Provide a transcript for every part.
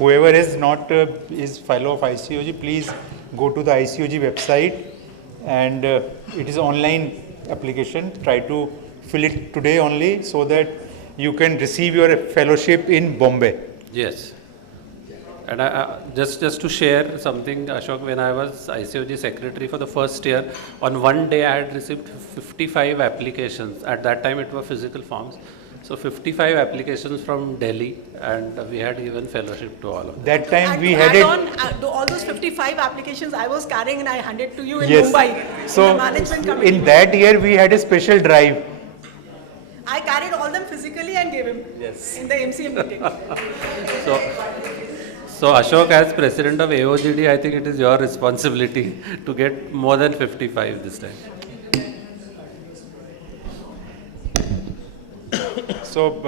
whoever is not is fellow of ICOG, please go to the ICOG website, and it is online application. Try to fill it today only so that you can receive your fellowship in Bombay. Yes. And just to share something, Ashok, when I was ICOG secretary for the first year, on one day I had received 55 applications. At that time it were physical forms. So 55 applications from Delhi, and we had given fellowship to all of them. That time And we to had add on, all those 55 applications I was carrying and I handed to you in Yes. Mumbai, So in the management committee. in that year we had a special drive. I carried all them physically and gave him in the MCA meeting. So Ashok, as president of AOGD, I think it is your responsibility to get more than 55 this time. So,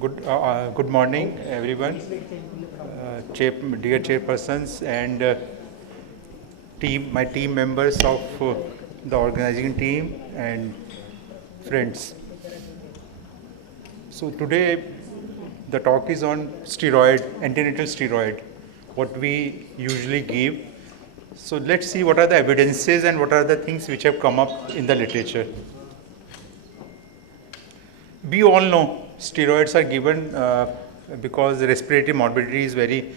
good morning, everyone. Dear chairpersons and my team members of the organizing team and friends. So today the talk is on steroid, antenatal steroid, what we usually give. So let's see what are the evidences and what are the things which have come up in the literature. We all know steroids are given because respiratory morbidity is very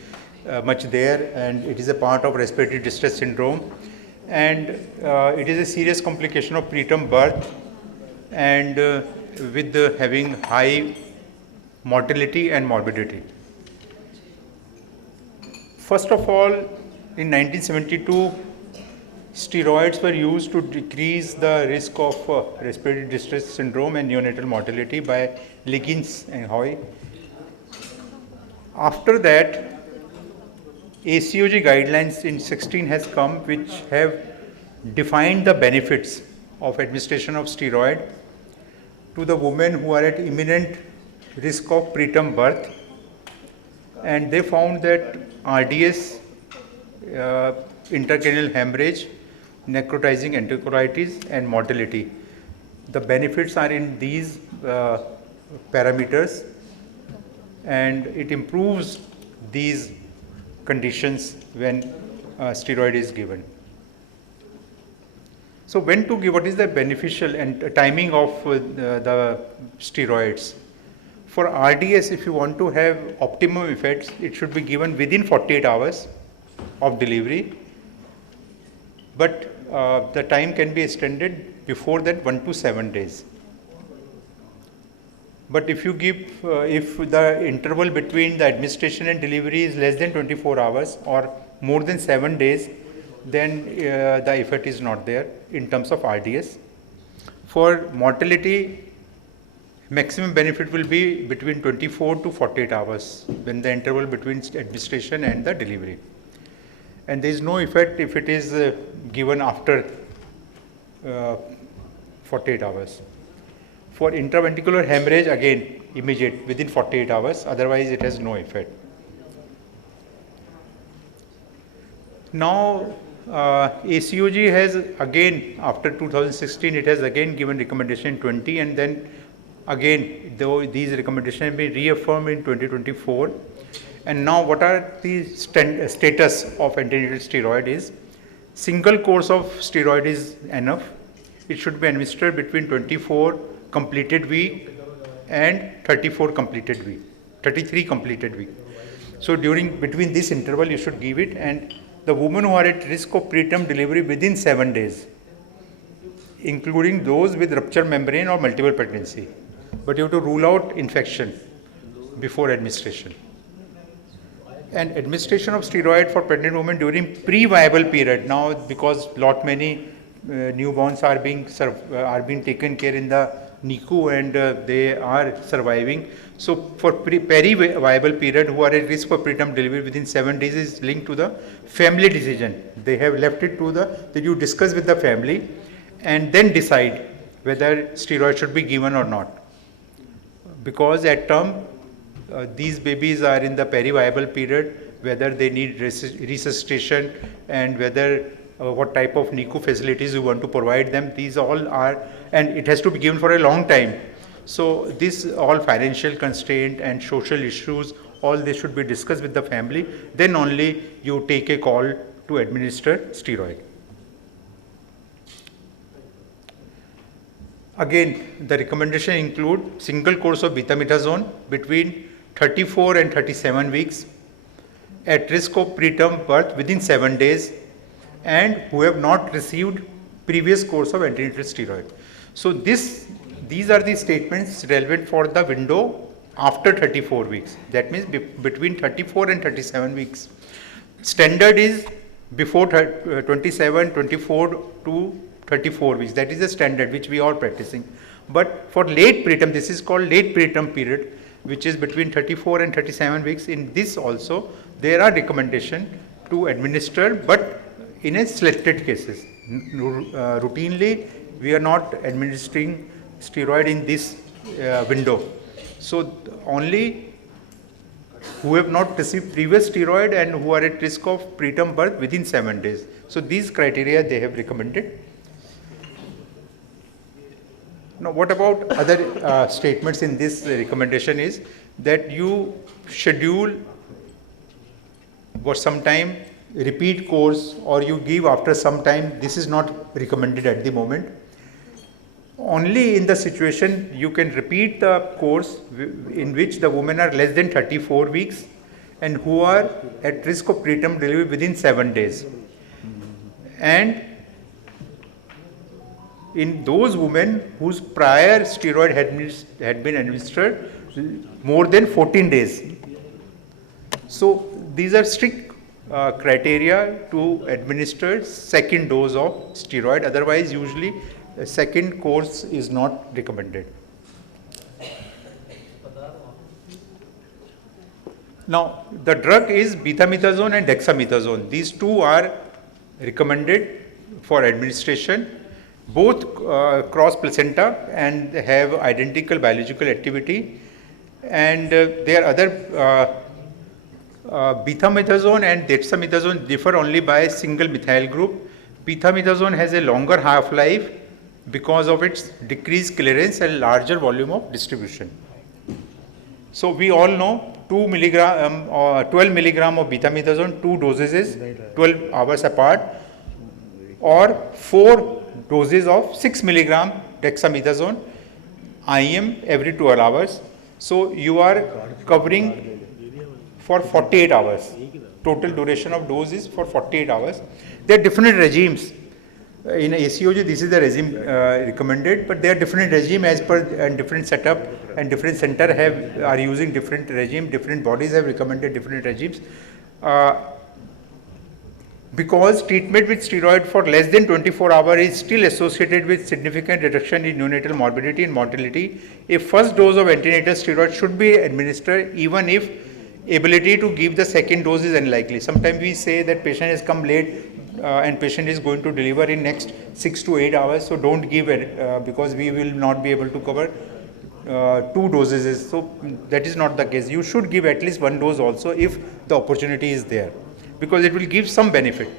much there, and it is a part of respiratory distress syndrome, and it is a serious complication of preterm birth, and with having high mortality and morbidity. First of all, in 1972, steroids were used to decrease the risk of respiratory distress syndrome and neonatal mortality by Liggins and Hoy. After that, ACOG guidelines in 16 has come, which have defined the benefits of administration of steroid to the women who are at imminent risk of preterm birth, and they found that RDS, intracranial hemorrhage, necrotizing enterocolitis and mortality. The benefits are in these parameters, and it improves these conditions when steroid is given. So when to give, what is the beneficial and timing of the steroids? For RDS, if you want to have optimum effects, it should be given within 48 hours of delivery, but the time can be extended before that 1 to 7 days. But if you give, if the interval between the administration and delivery is less than 24 hours or more than 7 days, then the effect is not there in terms of RDS. For mortality, maximum benefit will be between 24 to 48 hours when the interval between administration and the delivery. And there is no effect if it is given after 48 hours. For intraventricular hemorrhage, again immediate within 48 hours, otherwise it has no effect. Now ACOG has again, after 2016, it has again given recommendation 20, and then again though these recommendations have been reaffirmed in 2024. And now what are the status of antenatal steroid is, single course of steroid is enough. It should be administered between 24 completed week and 34 completed week, 33 completed week. So between this interval you should give it, and the women who are at risk of preterm delivery within 7 days, including those with rupture membrane or multiple pregnancy. But you have to rule out infection before administration. And administration of steroid for pregnant women during pre-viable period. Now, because many newborns are being taken care in the NICU, and they are surviving. So for peri-viable period, who are at risk for preterm delivery within 7 days, is linked to the family decision. They have left it to that you discuss with the family and then decide whether steroid should be given or not. Because at term, these babies are in the peri-viable period, whether they need resuscitation and whether what type of NICU facilities you want to provide them. These all are, and it has to be given for a long time. So this all financial constraint and social issues all this should be discussed with the family. Then only you take a call to administer steroid. Again, the recommendation include single course of betamethasone between 34 and 37 weeks, at risk of preterm birth within 7 days, and who have not received previous course of antenatal steroid. So these are the statements relevant for the window after 34 weeks. That means between 34 and 37 weeks. Standard is before 27, 24 to 34 weeks. That is the standard which we are practicing. But for late preterm, this is called late preterm period, which is between 34 and 37 weeks. In this also, there are recommendations to administer, but in a selected cases. Routinely, we are not administering steroid in this window. So only who have not received previous steroid and who are at risk of preterm birth within 7 days. So these criteria they have recommended. Now, what about other statements in this recommendation is that you schedule for some time repeat course, or you give after some time. This is not recommended at the moment. Only in the situation you can repeat the course in which the women are less than 34 weeks and who are at risk of preterm delivery within 7 days. And in those women whose prior steroid had been administered more than 14 days. So these are strict criteria to administer second dose of steroid. Otherwise, usually a second course is not recommended. Now, the drug is betamethasone and dexamethasone. These two are recommended for administration. Both cross placenta and have identical biological activity. And there are other betamethasone and dexamethasone differ only by a single methyl group. Betamethasone has a longer half-life because of its decreased clearance and larger volume of distribution. So we all know 2 milligram or 12 milligram of betamethasone, 2 doses is 12 hours apart, or 4 doses of 6 milligram dexamethasone IM every 12 hours. So you are covering for 48 hours. Total duration of dose is for 48 hours. There are different regimes. In ACOG, this is the regime recommended, but there are different regime as per and different setup, and different center are using different regime. Different bodies have recommended different regimes. Because treatment with steroid for less than 24 hours is still associated with significant reduction in neonatal morbidity and mortality, a first dose of antenatal steroid should be administered even if ability to give the second dose is unlikely. Sometimes we say that patient has come late and patient is going to deliver in next 6 to 8 hours, so don't give it because we will not be able to cover 2 doses. So that is not the case. You should give at least 1 dose also if the opportunity is there, because it will give some benefit.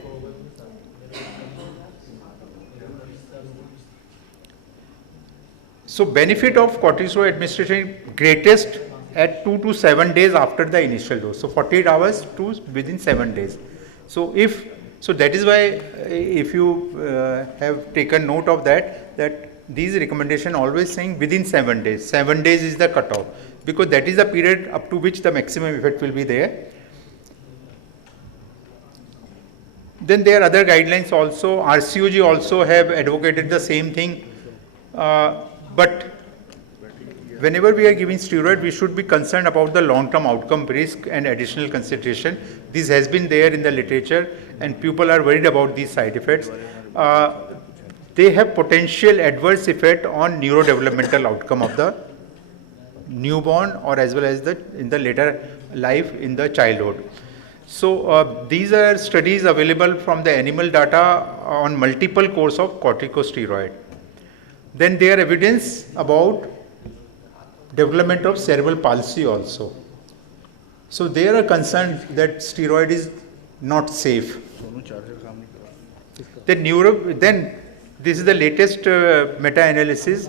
So benefit of corticosteroid administration greatest at 2 to 7 days after the initial dose. So 48 hours to within 7 days. So that is why if you have taken note of that these recommendation always saying within 7 days. 7 days is the cutoff, because that is the period up to which the maximum effect will be there. Then there are other guidelines also. RCOG also have advocated the same thing. But whenever we are giving steroid, we should be concerned about the long-term outcome risk and additional consideration. This has been there in the literature, and people are worried about these side effects. They have potential adverse effect on neurodevelopmental outcome of the newborn, or as well as in the later life in the childhood. So these are studies available from the animal data on multiple course of corticosteroid. Then there are evidence about development of cerebral palsy also. So they are concerned that steroid is not safe. Then this is the latest meta-analysis.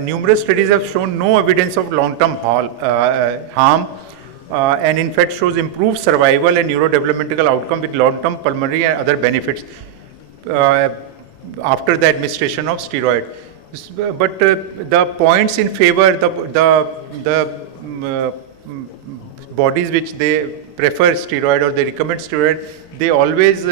Numerous studies have shown no evidence of long-term harm. and in fact shows improved survival and neurodevelopmental outcome with long-term pulmonary and other benefits after the administration of steroid. But the points in favor, the bodies which they prefer steroid or they recommend steroid, they always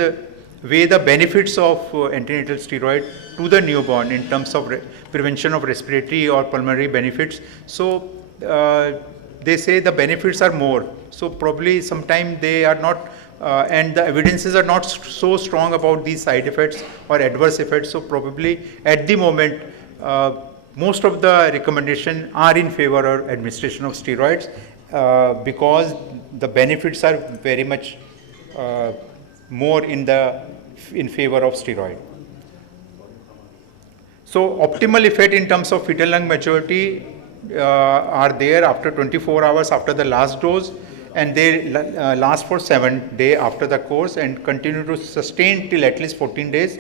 weigh the benefits of antenatal steroid to the newborn in terms of prevention of respiratory or pulmonary benefits. So they say the benefits are more. So probably sometime they are not, and the evidences are not so strong about these side effects or adverse effects. So probably at the moment, most of the recommendations are in favor of administration of steroids because the benefits are very much more in favor of steroid. So optimal effect in terms of fetal lung maturity are there after 24 hours after the last dose, and they last for 7 days after the course and continue to sustain till at least 14 days.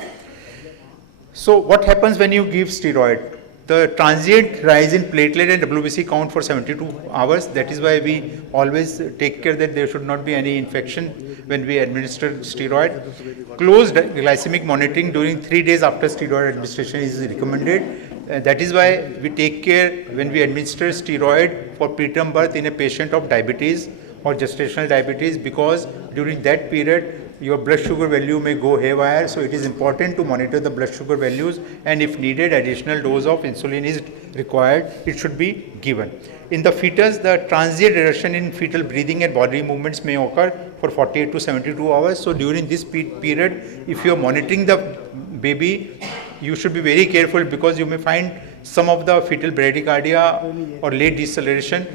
So what happens when you give steroid? The transient rise in platelet and WBC count for 72 hours. That is why we always take care that there should not be any infection when we administer steroid. Close glycemic monitoring during 3 days after steroid administration is recommended. That is why we take care when we administer steroid for preterm birth in a patient of diabetes or gestational diabetes, because during that period your blood sugar value may go haywire. So it is important to monitor the blood sugar values, and if needed additional dose of insulin is required, it should be given. In the fetus, the transient reduction in fetal breathing and body movements may occur for 48 to 72 hours. So during this period, if you are monitoring the baby, you should be very careful, because you may find some of the fetal bradycardia or late deceleration.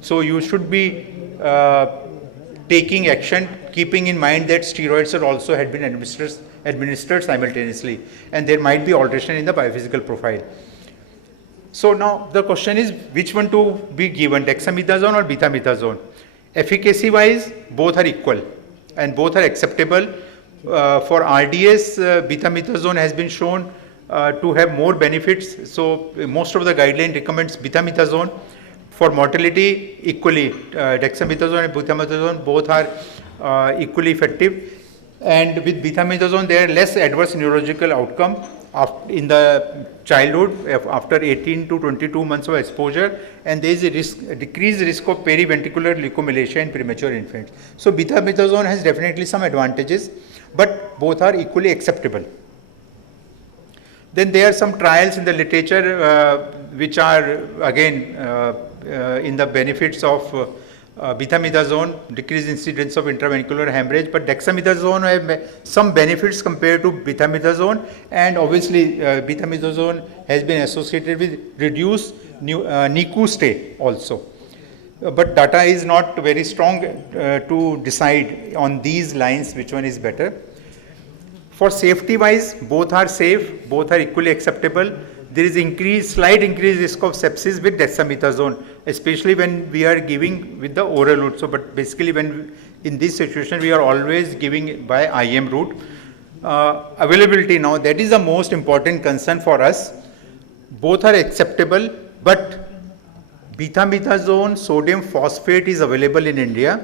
So you should be taking action, keeping in mind that steroids are also had been administered simultaneously, and there might be alteration in the biophysical profile. So now the question is which one to be given, dexamethasone or betamethasone? Efficacy wise, both are equal and both are acceptable. For RDS, betamethasone has been shown to have more benefits. So most of the guideline recommends betamethasone. For mortality, equally, dexamethasone and betamethasone both are equally effective. And with betamethasone, there are less adverse neurological outcome in the childhood after 18 to 22 months of exposure, and there is a decreased risk of periventricular leukomalacia in premature infants. So betamethasone has definitely some advantages, but both are equally acceptable. Then there are some trials in the literature which are again in the benefits of betamethasone, decreased incidence of intraventricular hemorrhage, but dexamethasone have some benefits compared to betamethasone, and obviously betamethasone has been associated with reduced NICU stay also. But data is not very strong to decide on these lines which one is better. For safety wise, both are safe, both are equally acceptable. There is slight increased risk of sepsis with dexamethasone, especially when we are giving with the oral route. So, but basically in this situation, we are always giving by IM route. Availability now, that is the most important concern for us. Both are acceptable, but betamethasone sodium phosphate is available in India,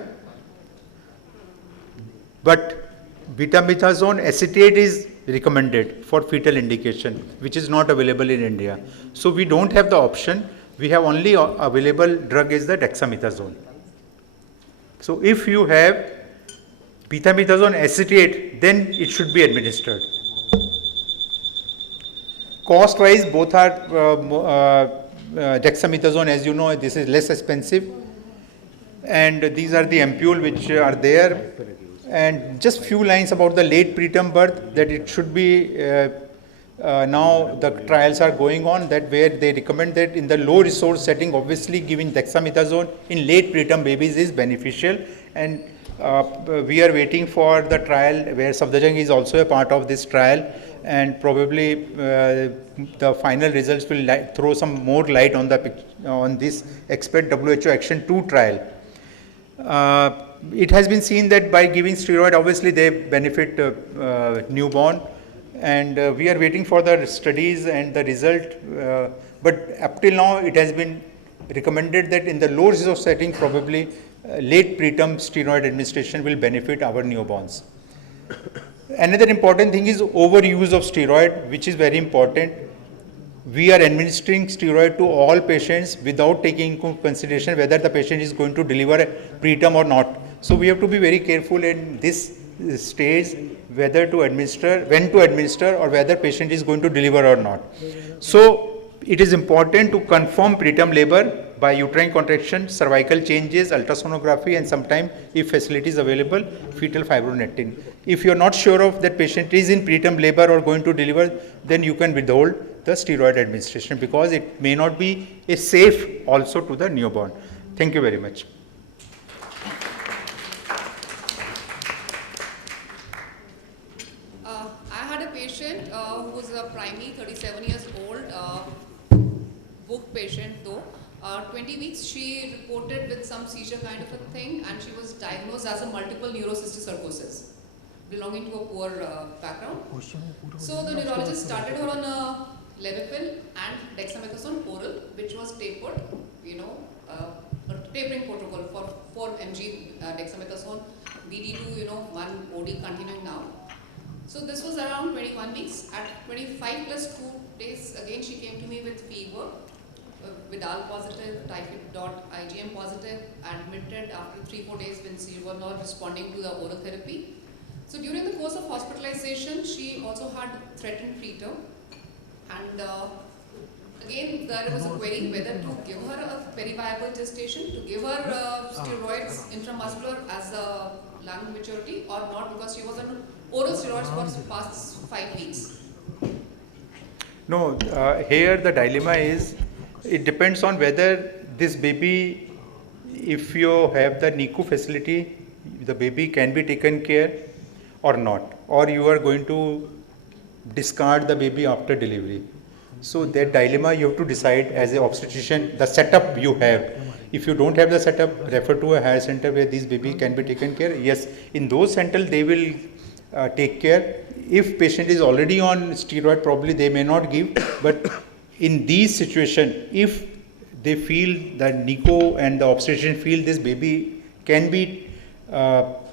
but betamethasone acetate is recommended for fetal indication, which is not available in India. So we don't have the option. We have only available drug is the dexamethasone. So if you have betamethasone acetate, then it should be administered. Cost wise, both are dexamethasone, as you know, this is less expensive, and these are the ampule which are there. And just few lines about the late preterm birth, that it should be now the trials are going on, that where they recommend that in the low resource setting, obviously giving dexamethasone in late preterm babies is beneficial, and we are waiting for the trial where Safdarjung is also a part of this trial, and probably the final results will throw some more light on this expect WHO Action 2 trial. It has been seen that by giving steroid, obviously they benefit newborn, and we are waiting for the studies and the result. But up till now, it has been recommended that in the low resource setting, probably late preterm steroid administration will benefit our newborns. Another important thing is overuse of steroid, which is very important. We are administering steroid to all patients without taking into consideration whether the patient is going to deliver a preterm or not. So we have to be very careful in this stage whether to administer, when to administer, or whether patient is going to deliver or not. So it is important to confirm preterm labor by uterine contraction, cervical changes, ultrasonography, and sometimes, if facility is available, fetal fibronectin. If you are not sure of that patient is in preterm labor or going to deliver, then you can withhold the steroid administration because it may not be a safe also to the newborn. Thank you very much. I had a patient who was a primary, 37 years old, booked patient though. 20 weeks she reported with some seizure kind of a thing, and she was diagnosed as a multiple neurocysticercosis belonging to a poor background. So the neurologist started her on a Levipil and dexamethasone oral, which was tapered, a tapering protocol for 4 mg dexamethasone, BD2, 1 OD continuing now. So this was around 21 weeks. At 25 plus 2 days, again she came to me with fever, Vidal positive, typhoid dot, IgM positive, admitted after 3-4 days when she was not responding to the oral therapy. So during the course of hospitalization, she also had threatened preterm, and again there was a query whether to give her a periviable gestation, to give her steroids intramuscular as a lung maturity or not, because she was on oral steroids for the past 5 weeks. No, here the dilemma is, it depends on whether this baby, if you have the NICU facility, the baby can be taken care or not, or you are going to discard the baby after delivery. So that dilemma you have to decide as an obstetrician, the setup you have. If you don't have the setup, refer to a higher center where this baby can be taken care. Yes, in those centers they will take care. If patient is already on steroid, probably they may not give, but in these situations, if they feel that NICU and the obstetrician feel this baby can be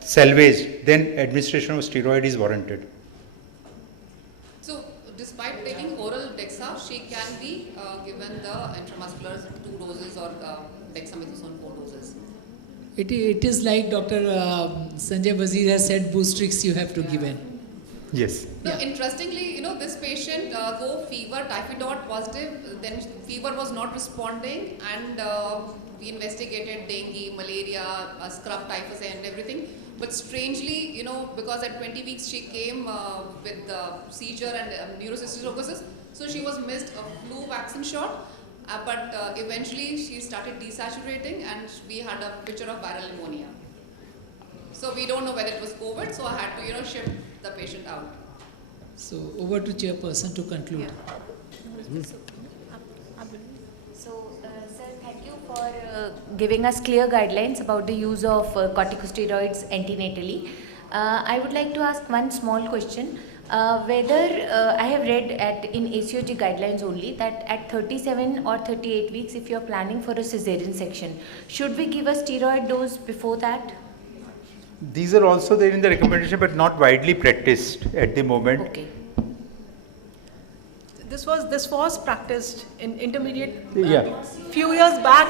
salvaged, then administration of steroid is warranted. So despite taking oral dexa, she can be given the intramuscular 2 doses or dexamethasone 4 doses. It is like Dr. Sanjay Wazir has said, Boostrix you have to give in. Yes. No, interestingly, this patient, though fever, typhoid dot positive, then fever was not responding, and we investigated dengue, malaria, scrub typhus and everything. But strangely, because at 20 weeks she came with seizure and neurocysticercosis, so she was missed a flu vaccine shot. But eventually she started desaturating, and we had a picture of viral pneumonia. So we don't know whether it was COVID, so I had to, ship the patient out. So over to chairperson to conclude. So, sir, thank you for giving us clear guidelines about the use of corticosteroids antenatally. I would like to ask one small question. Whether I have read in ACOG guidelines only that at 37 or 38 weeks, if you are planning for a cesarean section, should we give a steroid dose before that? These are also there in the recommendation, but not widely practiced at the moment. Okay. This was practiced in intermediate. Yeah. Few years back,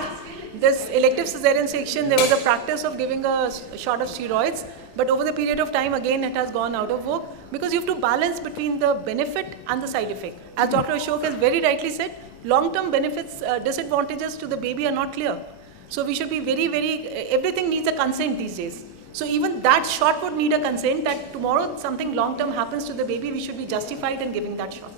this elective cesarean section, there was a practice of giving a shot of steroids, but over the period of time, again, it has gone out of vogue because you have to balance between the benefit and the side effect. As Dr. Ashok has very rightly said, long-term benefits, disadvantages to the baby are not clear. So we should be everything needs a consent these days. So even that shot would need a consent that tomorrow something long-term happens to the baby, we should be justified in giving that shot.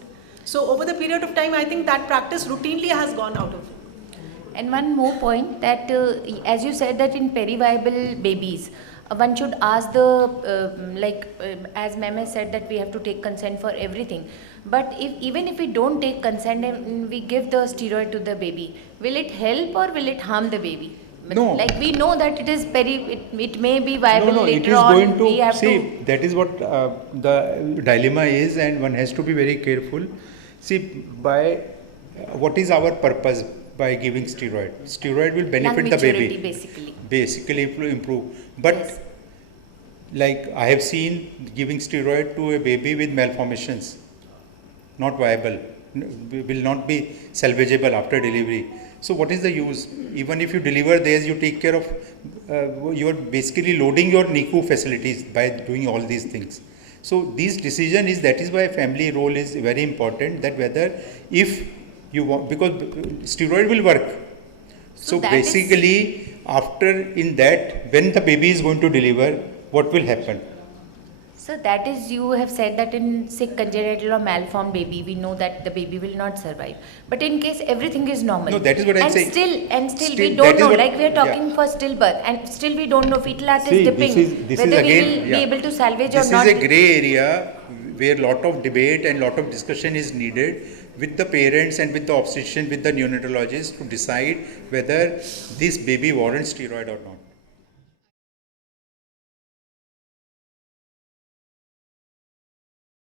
So over the period of time, I think that practice routinely has gone out of vogue. And one more point that, as you said that in periviable babies, one should ask as ma'am has said that we have to take consent for everything. But even if we don't take consent and we give the steroid to the baby, will it help or will it harm the baby? No. Like we know that it is it may be viable No, later it is on. going to, we have see, that is what the dilemma is, and one has to be very careful. See, what is our purpose? by giving steroid. Steroid will Lung benefit the maturity, baby. basically. Basically, it will improve. But Yes. like I have seen giving steroid to a baby with malformations, not viable, will not be salvageable after delivery. So what is the use? Even if you deliver theirs, you take care of, you are basically loading your NICU facilities by doing all these things. So this decision is, that is why family role is very important, that whether if you want, because steroid will work. So that is- basically after in that, when the baby is going to deliver, what will happen? So that is, you have said that in sick, congenital or malformed baby, we know that the baby will not survive. But in case everything is normal. No, that is what I'm saying. And still Still, we don't that is know, what- like we are talking yeah. for stillbirth, and still we don't know fetal heart See, is dipping, this whether is we again, will yeah. be able to salvage This or not. is a grey area where lot of debate and lot of discussion is needed with the parents and with the obstetrician, with the neonatologist to decide whether this baby warrants steroid or not.